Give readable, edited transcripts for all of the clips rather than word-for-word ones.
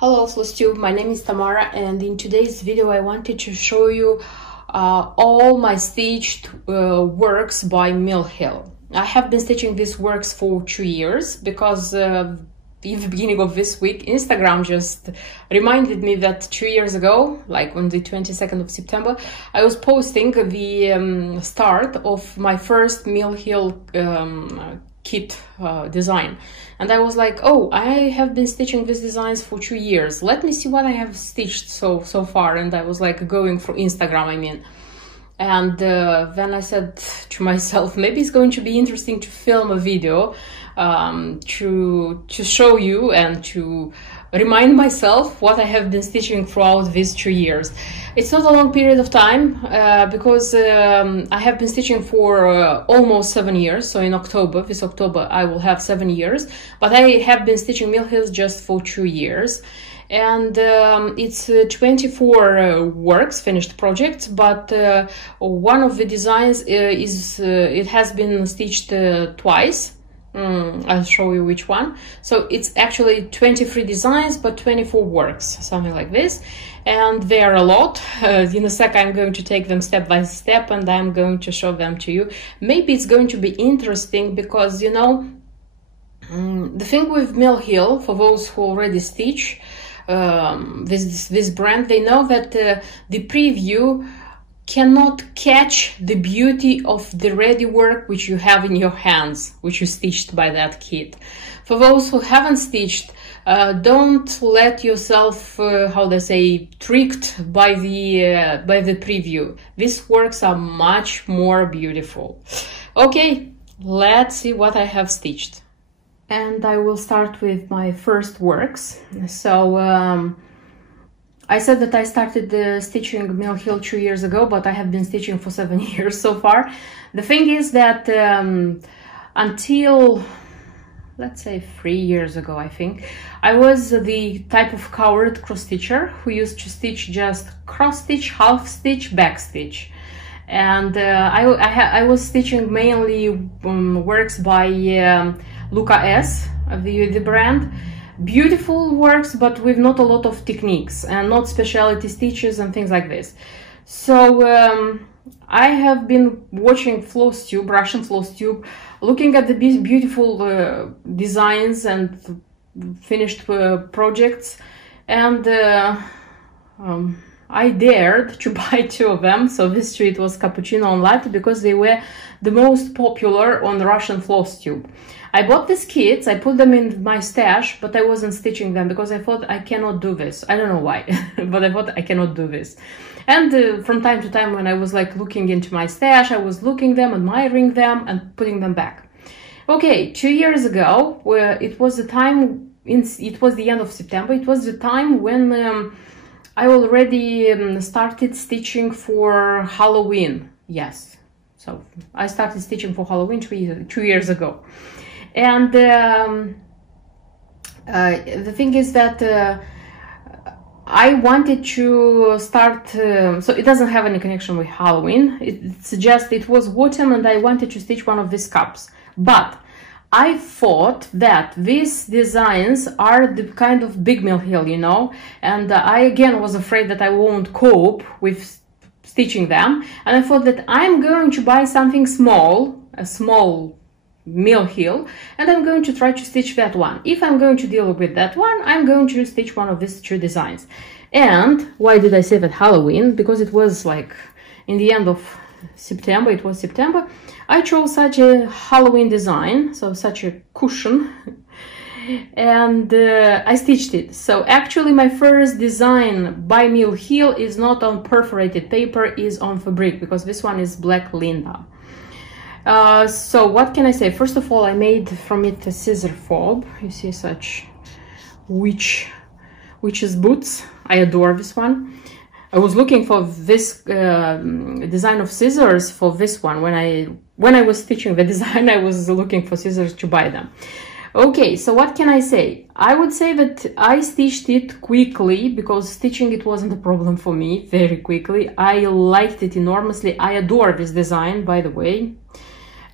Hello FlossTube, my name is Tamara, and in today's video I wanted to show you all my stitched works by Mill Hill. I have been stitching these works for 2 years because in the beginning of this week Instagram just reminded me that 2 years ago, like on the 22nd of September, I was posting the start of my first Mill Hill kit design, and I was like, oh, I have been stitching these designs for 2 years, let me see what I have stitched so far. And I was like going for Instagram, I mean, and then I said to myself, maybe it's going to be interesting to film a video to show you and to remind myself what I have been stitching throughout these 2 years. It's not a long period of time because I have been stitching for almost 7 years. So in October, this October, I will have 7 years, but I have been stitching Mill Hills just for 2 years. And it's 24 works, finished projects, but one of the designs it has been stitched twice. I'll show you which one. So it's actually 23 designs but 24 works, something like this, and they are a lot. In a sec I'm going to take them step by step and I'm going to show them to you. Maybe it's going to be interesting because, you know, the thing with Mill Hill, for those who already stitch this brand, they know that the preview cannot catch the beauty of the ready work which you have in your hands, which you stitched by that kit. For those who haven't stitched, don't let yourself, how they say, tricked by the preview. These works are much more beautiful. Okay, let's see what I have stitched. And I will start with my first works. So I said that I started stitching Mill Hill 2 years ago, but I have been stitching for 7 years so far. The thing is that until, let's say, 3 years ago, I think, I was the type of coward cross stitcher who used to stitch just cross stitch, half stitch, back stitch. And I was stitching mainly works by Luca S, the brand. Beautiful works, but with not a lot of techniques and not specialty stitches and things like this. So I have been watching FlossTube, Russian FlossTube, looking at the beautiful designs and finished projects, and I dared to buy 2 of them. So this 2, it was Cappuccino and Latte, because they were the most popular on Russian FlossTube. I bought these kits, I put them in my stash, but I wasn't stitching them because I thought I cannot do this. I don't know why, but I thought I cannot do this. And from time to time when I was like looking into my stash, I was looking them, admiring them and putting them back. Okay, 2 years ago, it was the time, it was the end of September, it was the time when I already started stitching for Halloween. Yes, so I started stitching for Halloween 2 years ago. And the thing is that I wanted to start, so it doesn't have any connection with Halloween, it's just, it was autumn and I wanted to stitch one of these cups. But I thought that these designs are the kind of big Mill Hill, you know, and I again was afraid that I won't cope with stitching them, and I thought that I'm going to buy something small, a small Mill Hill, and I'm going to try to stitch that one. If I'm going to deal with that one, I'm going to stitch one of these 2 designs. And why did I say that Halloween? Because it was like in the end of September, it was September, I chose such a Halloween design, so such a cushion, and I stitched it. So actually my first design by Mill Hill is not on perforated paper, is on fabric, because this one is Black Linda. So what can I say? First of all, I made from it a scissor fob. You see such witch's boots. I adore this one. I was looking for this design of scissors for this one. When I was stitching the design, I was looking for scissors to buy them. Okay, so what can I say? I would say that I stitched it quickly because stitching it wasn't a problem for me, very quickly. I liked it enormously. I adore this design, by the way.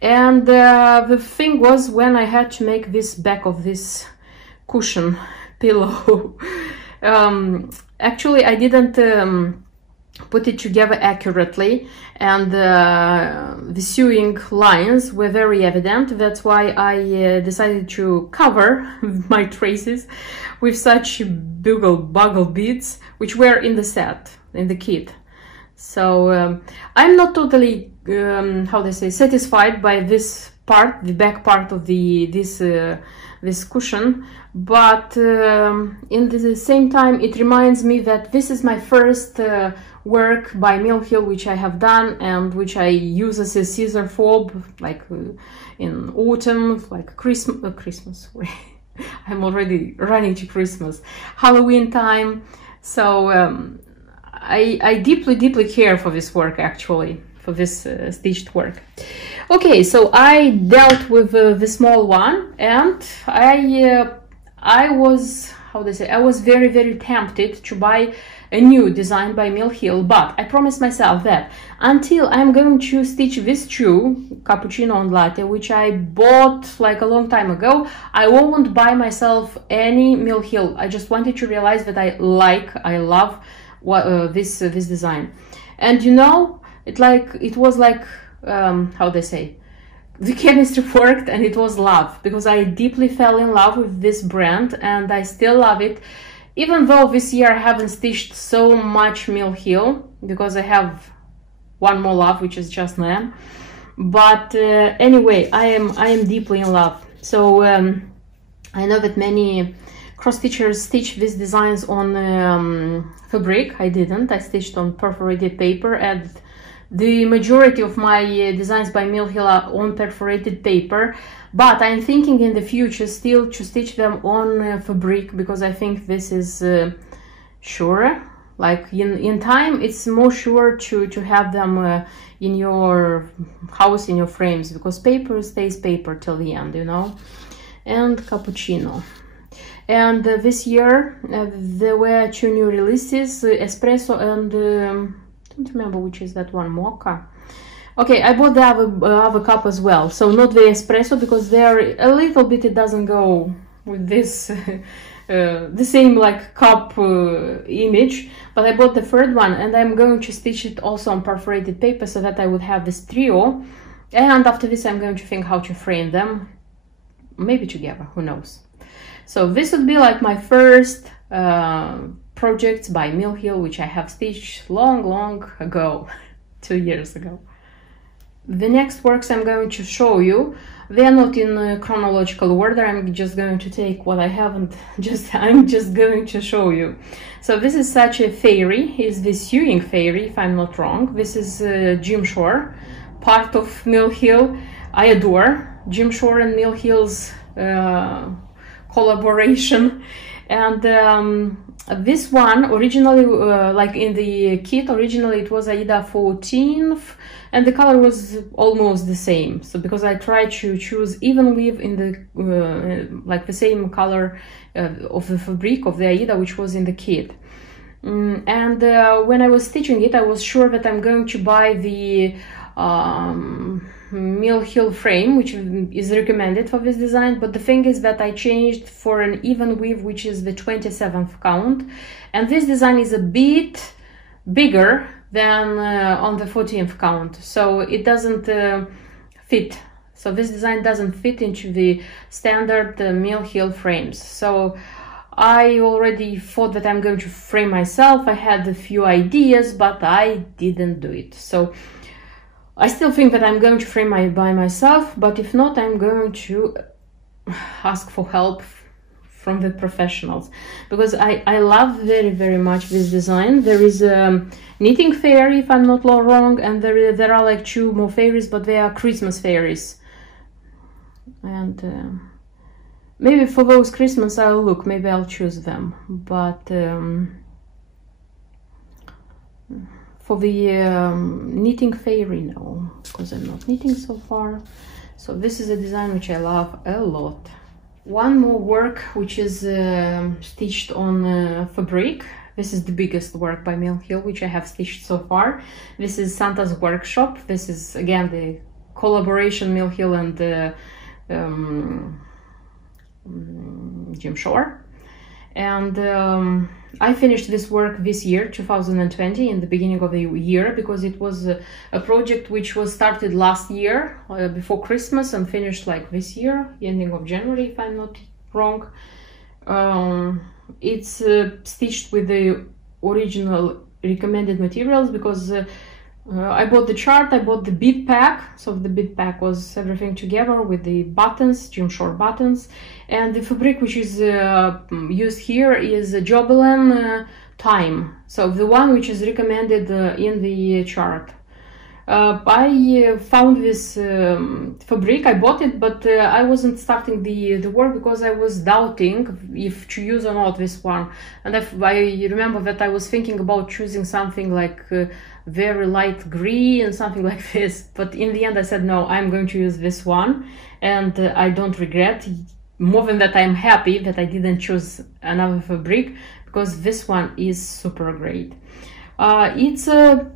And the thing was, when I had to make this back of this cushion pillow Actually, I didn't put it together accurately, and the sewing lines were very evident. That's why I decided to cover my traces with such bugle beads, which were in the set, in the kit. So I'm not totally, how they say, satisfied by this part, the back part of this cushion, but in the same time it reminds me that this is my first work by Mill Hill which I have done, and which I use as a scissor fob, like in autumn, like Christmas. I'm already running to Christmas, Halloween time. So I deeply care for this work, actually, for this stitched work. Okay, so I dealt with the small one, and I was, how they say, I was very tempted to buy a new design by Mill Hill, but I promised myself that until I'm going to stitch this shoe, Cappuccino and Latte, which I bought like a long time ago, I won't buy myself any Mill Hill. I just wanted to realize that I love what this design. And you know, it was like how they say, the chemistry worked, and it was love, because I deeply fell in love with this brand and I still love it, even though this year I haven't stitched so much Mill Hill because I have one more love, which is just Nan. But anyway, I am deeply in love. So I know that many cross stitchers stitch these designs on fabric. I didn't. I stitched on perforated paper, and the majority of my designs by Mill Hill are on perforated paper, but I'm thinking in the future still to stitch them on fabric, because I think this is surer. Like in time, it's more sure to have them in your house, in your frames, because paper stays paper till the end, you know. And Cappuccino. And this year there were 2 new releases, Espresso and don't remember which is that one, Mocha. Okay, I bought the other cup as well, so not the Espresso, because there a little bit it doesn't go with this the same like cup image, but I bought the third one, and I'm going to stitch it also on perforated paper so that I would have this trio. And after this I'm going to think how to frame them, maybe together, who knows. So this would be like my first projects by Mill Hill, which I have stitched long ago, 2 years ago. The next works I'm going to show you, they are not in chronological order. I'm just going to take what I haven't, I'm just going to show you. So this is such a fairy, is the sewing fairy, if I'm not wrong. This is Jim Shore, part of Mill Hill. I adore Jim Shore and Mill Hill's collaboration. And this one originally, like in the kit, originally it was Aida 14th, and the color was almost the same. So because I tried to choose even weave in the like the same color of the fabric of the Aida, which was in the kit. And when I was stitching it, I was sure that I'm going to buy the Mill Hill frame, which is recommended for this design, but the thing is that I changed for an even weave, which is the 27th count, and this design is a bit bigger than on the 14th count, so it doesn't fit. So this design doesn't fit into the standard Mill Hill frames. So I already thought that I'm going to frame myself. I had a few ideas, but I didn't do it. So I still think that I'm going to frame by myself, but if not, I'm going to ask for help from the professionals, because I love very much this design. There is a knitting fairy, if I'm not wrong, and there are like 2 more fairies, but they are Christmas fairies. And maybe for those Christmas I'll look, maybe I'll choose them, but for the knitting fairy, no, because I'm not knitting so far. So this is a design which I love a lot. One more work which is stitched on fabric. This is the biggest work by Mill Hill which I have stitched so far. This is Santa's Workshop. This is again the collaboration Mill Hill and Jim Shore. And I finished this work this year, 2020, in the beginning of the year, because it was a project which was started last year before Christmas and finished like this year, ending of January, if I'm not wrong. It's stitched with the original recommended materials, because I bought the chart, I bought the bead pack. So the bead pack was everything together with the buttons, Gymshark buttons, and the fabric which is used here is Jobelan Time, so the one which is recommended in the chart. I found this fabric, I bought it, but I wasn't starting the work because I was doubting if to use or not this one. And I remember that I was thinking about choosing something like very light green, something like this, but in the end I said no, I'm going to use this one, and I don't regret. More than that, I'm happy that I didn't choose another fabric, because this one is super great. It's a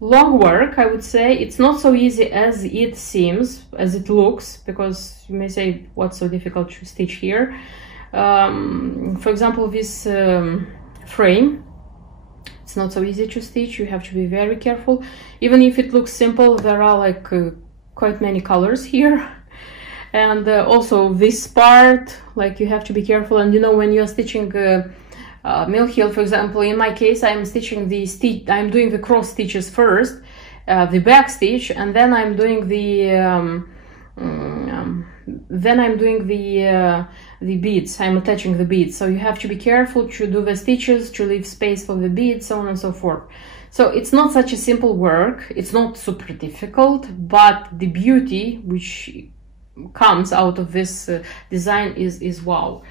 long work, I would say. It's not so easy as it seems, as it looks, because you may say, what's so difficult to stitch here? For example, this frame, it's not so easy to stitch. You have to be very careful. Even if it looks simple, there are like quite many colors here. And also this part, like, you have to be careful. And you know, when you're stitching mill heel, for example, in my case, I'm stitching the stitch, I'm doing the cross stitches first, the back stitch, and then I'm doing the beads. I'm attaching the beads, so you have to be careful to do the stitches, to leave space for the beads, so on and so forth. So it's not such a simple work, it's not super difficult, but the beauty which comes out of this design is wow.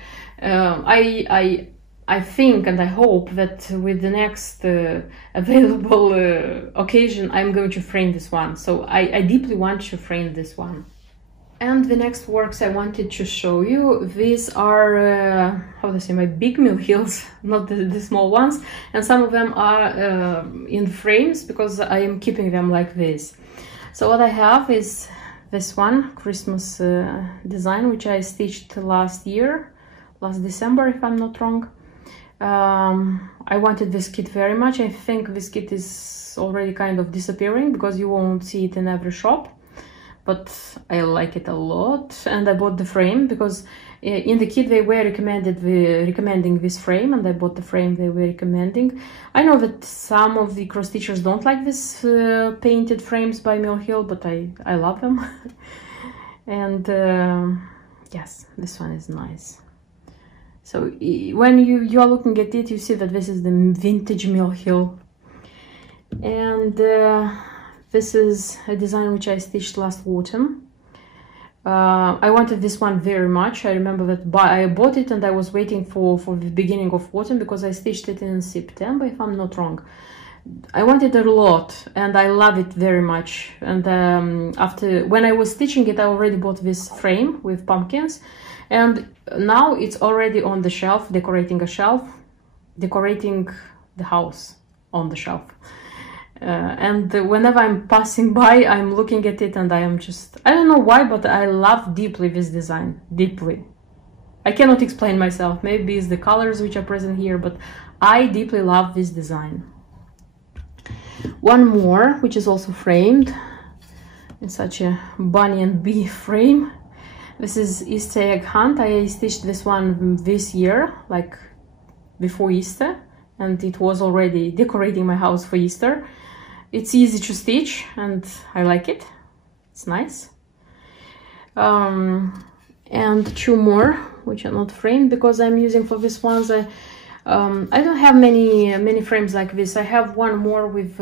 I think and I hope that with the next available occasion, I'm going to frame this one. So I deeply want to frame this one. And the next works I wanted to show you, these are, how to say, my big mill heels, not the small ones. And some of them are in frames, because I am keeping them like this. So what I have is this one, Christmas design, which I stitched last December, if I'm not wrong. I wanted this kit very much. I think this kit is already kind of disappearing, because you won't see it in every shop, but I like it a lot. And I bought the frame because in the kit they were recommending this frame, and I bought the frame they were recommending. I know that some of the cross stitchers don't like this painted frames by Mill Hill, but I love them. And yes, this one is nice. So when you are looking at it, you see that this is the vintage Mill Hill. And this is a design which I stitched last autumn. I wanted this one very much. I remember that I bought it and I was waiting for the beginning of autumn, because I stitched it in September, if I'm not wrong. I wanted it a lot and I love it very much. And when I was stitching it, I already bought this frame with pumpkins. And now it's already on the shelf, decorating a shelf, decorating the house on the shelf. And whenever I'm passing by, I'm looking at it and I am just, I don't know why, but I love deeply this design, deeply. I cannot explain myself. Maybe it's the colors which are present here, but I deeply love this design. One more, which is also framed in such a bunny and bee frame. This is Easter egg hunt. I stitched this one this year, like before Easter, and it was already decorating my house for Easter. It's easy to stitch and I like it. It's nice. And two more, which are not framed, because I'm using for this ones. I don't have many frames like this. I have one more with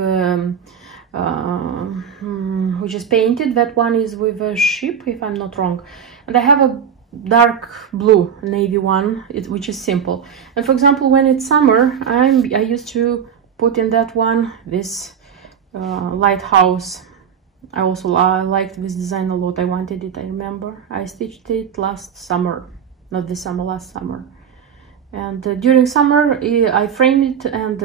which is painted. That one is with a ship, if I'm not wrong. And I have a dark blue navy one, which is simple. And for example, when it's summer, I used to put in that one this lighthouse. I also liked this design a lot. I wanted it, I remember. I stitched it last summer, not this summer, last summer. And during summer I framed it, and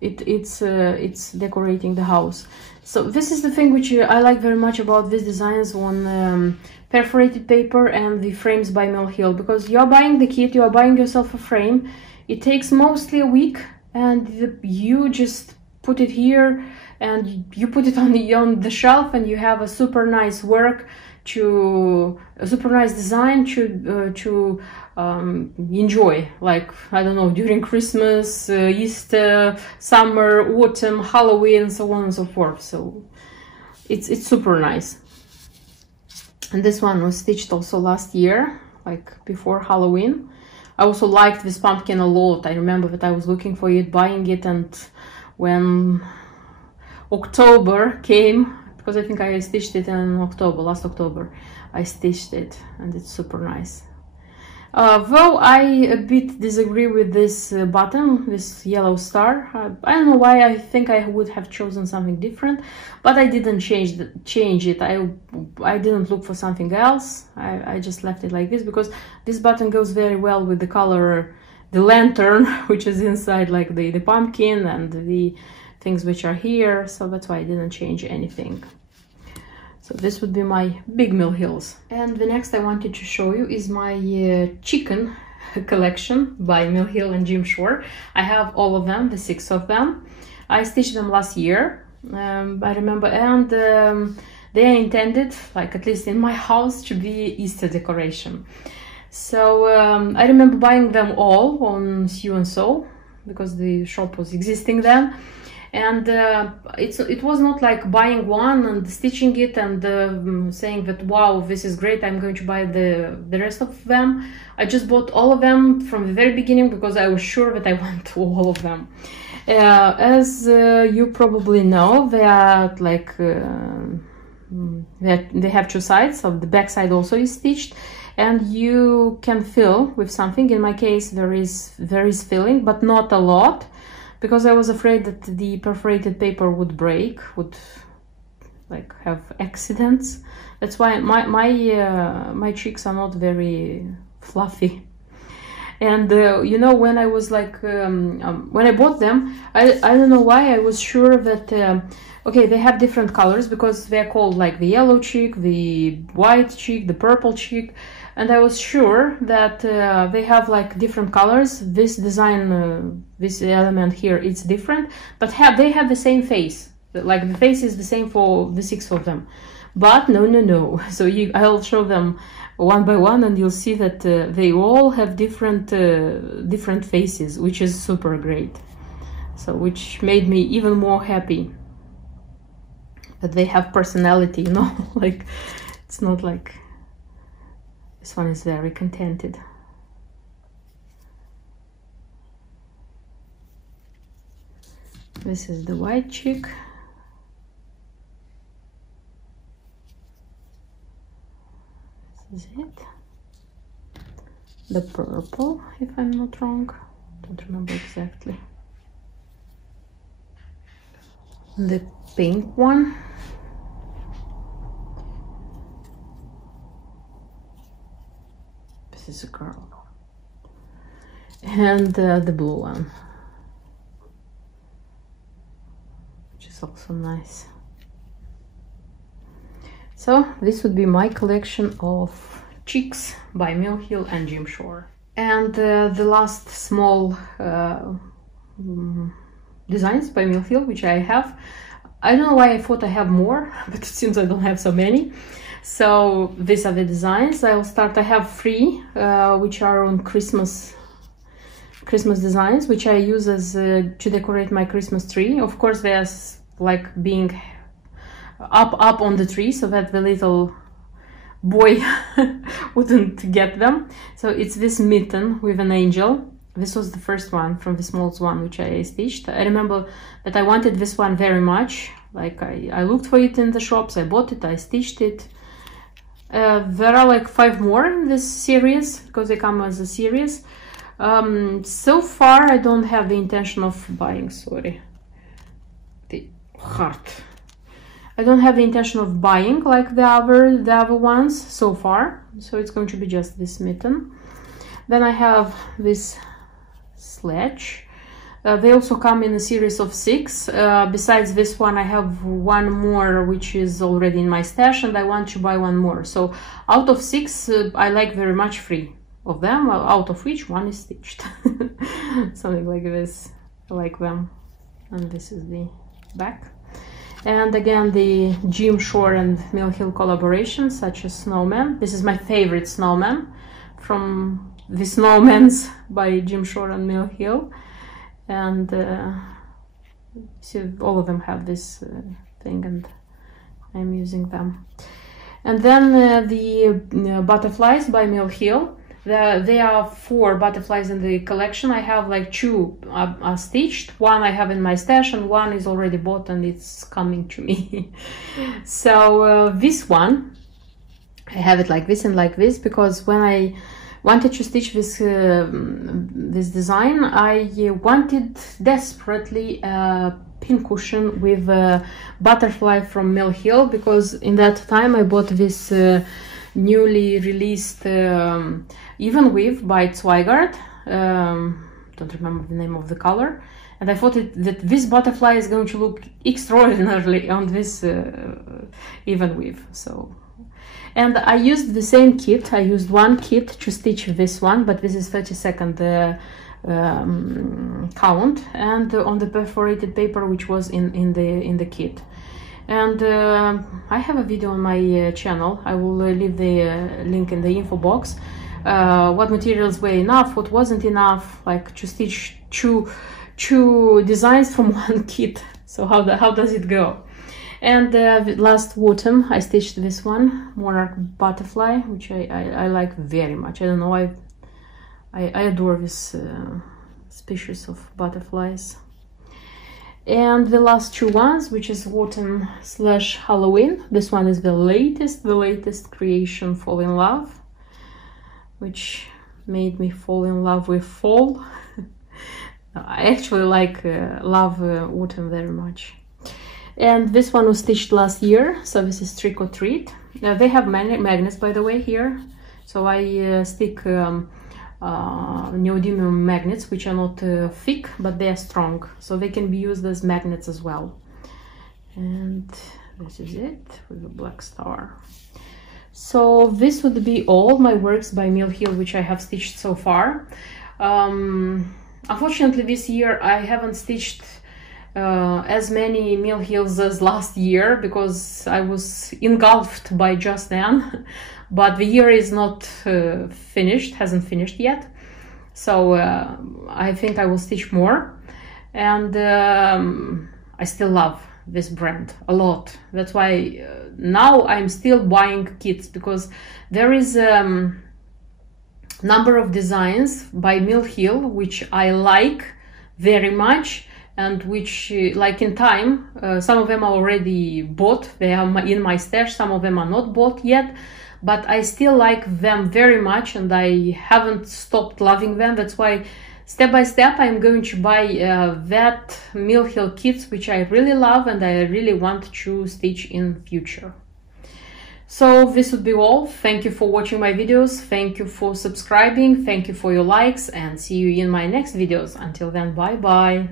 it's decorating the house. So this is the thing which I like very much about these designs on perforated paper and the frames by Mill Hill, because you're buying the kit, you're buying yourself a frame. It takes mostly a week, and you just put it here and you put it on the shelf, and you have a super nice work, a super nice design to enjoy, like, I don't know, during Christmas, Easter, summer, autumn, Halloween, so on and so forth. So it's super nice. And this one was stitched also last year, like before Halloween. I also liked this pumpkin a lot. I remember that I was looking for it, buying it, and when October came, because I think I stitched it in October, last October, I stitched it, and it's super nice. Though I a bit disagree with this button, this yellow star. I don't know why. I think I would have chosen something different, but I didn't change it. I didn't look for something else. I just left it like this, because this button goes very well with the color, the lantern, which is inside, like the pumpkin and the things which are here. So that's why I didn't change anything. So this would be my big Mill Hills. And the next I wanted to show you is my chicken collection by Mill Hill and Jim Shore. I have all of them, the 6 of them. I stitched them last year, I remember, and they are intended, like at least in my house, to be Easter decoration. So I remember buying them all on Sew and Sew, because the shop was existing then. And it was not like buying one and stitching it and saying that, wow, this is great, I'm going to buy the rest of them. I just bought all of them from the very beginning, because I was sure that I want all of them. As you probably know, they are like, they have 2 sides, so the back side also is stitched, and you can fill with something. In my case, there is filling, but not a lot, because I was afraid that the perforated paper would break, would like have accidents. That's why my cheeks are not very fluffy. And you know, when I was like when I bought them, I don't know why I was sure that okay, they have different colors, because they're called like the yellow cheek, the white cheek, the purple cheek. And I was sure that they have like different colors. This design, this element here, it's different, but they have the same face. Like the face is the same for the 6 of them. But no. So I'll show them one by one, and you'll see that they all have different faces, which is super great. So which made me even more happy that they have personality, you know. Like, it's not like this one is very contented. This is the white cheek. This is it. The purple, if I'm not wrong. Don't remember exactly. The pink one. This is a girl. And the blue one, which is also nice. So this would be my collection of cheeks by Mill Hill and Jim Shore. And the last small designs by Mill Hill, which I have. I don't know why I thought I have more, but it seems I don't have so many. So these are the designs. I'll start. I have 3 which are on Christmas designs, which I use as to decorate my Christmas tree. Of course, there's like being up on the tree, so that the little boy wouldn't get them. So it's this mitten with an angel. This was the first one from the smallest one which I stitched. I remember that I wanted this one very much. Like I looked for it in the shops, I bought it, I stitched it. There are like 5 more in this series, because they come as a series. So far I don't have the intention of buying, sorry, the heart. I don't have the intention of buying like the other ones so far, so it's going to be just this mitten. Then I have this sledge. They also come in a series of 6. Besides this one, I have one more which is already in my stash, and I want to buy one more. So out of 6, I like very much 3 of them, out of which one is stitched. Something like this. I like them. And this is the back. And again, the Jim Shore and Mill Hill collaborations, such as Snowman. This is my favorite snowman from the Snowmans by Jim Shore and Mill Hill. And see, all of them have this thing, and I'm using them. And then the butterflies by Mill Hill. There are 4 butterflies in the collection. I have like 2 are stitched, 1 I have in my stash, and 1 is already bought and it's coming to me. So this one, I have it like this and like this, because when I wanted to stitch this this design, I wanted desperately a pincushion with a butterfly from Mill Hill, because in that time I bought this newly released Even Weave by Zweigart. Don't remember the name of the color, and I thought that this butterfly is going to look extraordinarily on this Even Weave. So, and I used the same kit. I used one kit to stitch this one, but this is 32nd count, and on the perforated paper which was in the kit. And I have a video on my channel. I will leave the link in the info box. What materials were enough, what wasn't enough, like to stitch two designs from one kit. So how does it go? And last autumn I stitched this one, Monarch Butterfly, which I like very much. I don't know, I adore this species of butterflies. And the last 2 ones, which is autumn / Halloween. This one is the latest creation, Fall in Love, which made me fall in love with fall. I actually love autumn very much. And this one was stitched last year, so this is Trick or Treat. They have magnets, by the way, here. So I stick neodymium magnets, which are not thick, but they are strong, so they can be used as magnets as well. And this is it with a black star. So this would be all my works by Mill Hill which I have stitched so far. Unfortunately, this year I haven't stitched as many Mill Hills as last year, because I was engulfed by Just then. But the year is not hasn't finished yet. So I think I will stitch more. And I still love this brand a lot. That's why now I'm still buying kits, because there is number of designs by Mill Hill which I like very much, and which like in time, some of them are already bought, they are in my stash, some of them are not bought yet, but I still like them very much and I haven't stopped loving them. That's why step by step I'm going to buy that Mill Hill kits which I really love and I really want to stitch in future. So this would be all. Thank you for watching my videos, thank you for subscribing, thank you for your likes, and see you in my next videos. Until then, bye bye.